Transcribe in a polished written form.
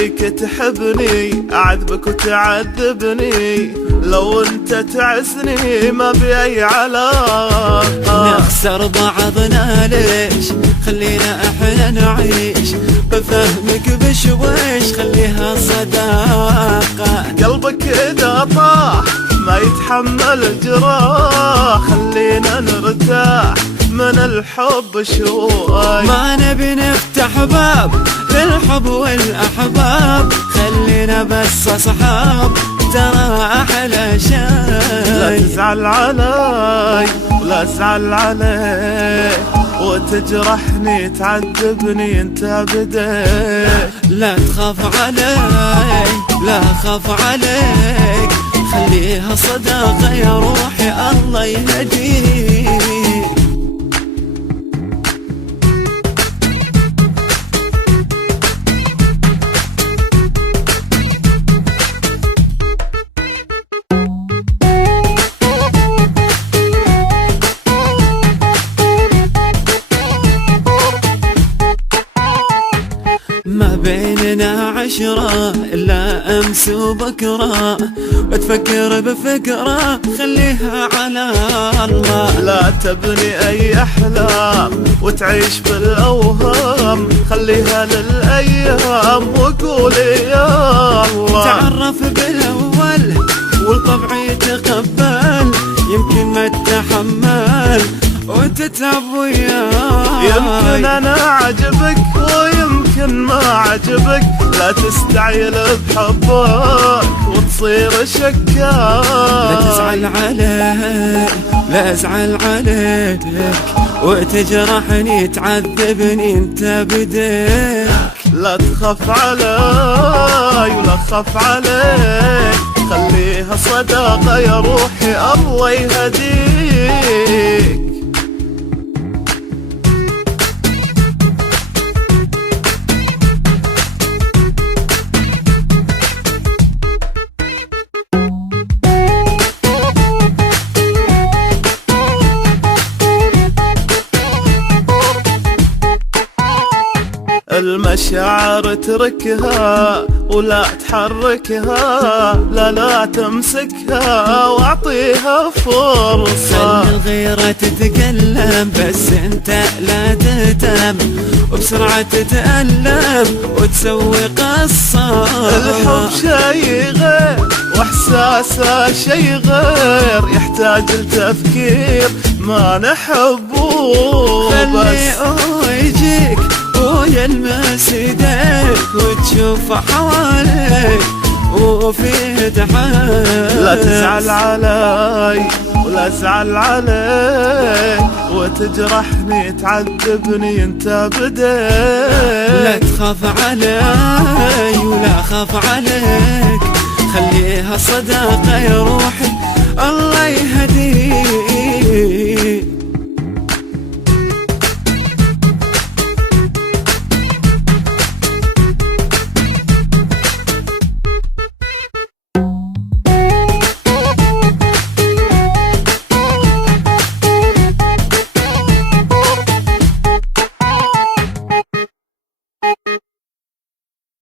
فيك تحبني أعذبك وتعذبني، لو انت تعسني ما بي أي علاقة. نخسر بعضنا ليش؟ خلينا احنا نعيش بفهمك بشويش، خليها صداقة. قلبك إذا طاح ما يتحمل الجراح، خلينا نرتاح من الحب شوي. ما نبي نفتح باب للحب والأحباب، خلينا بس أصحاب ترى أحلى شيء. لا تزعل علي ولا أزعل عليك، وتجرحني تعذبني انت بديك. لا تخاف علي لا خاف عليك، خليها صداقة يا روحي الله يهديك. ما بيننا عشرة إلا أمس وبكرة، وتفكر بفكرة خليها على الله. لا تبني أي أحلام وتعيش بالأوهام، خليها للأيام وقولي يا الله. تعرف بالأول والطبع يتقبل، يمكن ما تتحمل وتتعب وياي. يمكن أنا عجبك ويمكن ما عجبك، لا تستعجل بحبك وتصير شكاك. لا تزعل علي لا أزعل عليك، وتجرحني تعذبني انت بديك. لا تخاف علي ولا خاف عليك، خليها صداقة يا روحي الله يهديك. المشاعر اتركها ولا تحركها، لا تمسكها واعطيها فرصة. خلي الغيرة تتكلم بس انت لا تهتم، وبسرعة تتألم وتسوي قصة. الحب شي غير واحساسه شي غير، يحتاج التفكير ما نحبه بس. خليه يجيك ويلمس ايديك وتشوف حواليك وفيه تحل. لا تزعل علي ولا أزعل عليك، وتجرحني تعذبني انت بديك. لا تخاف علي ولا خاف عليك، خليها صداقة يا روحي الله يهديك.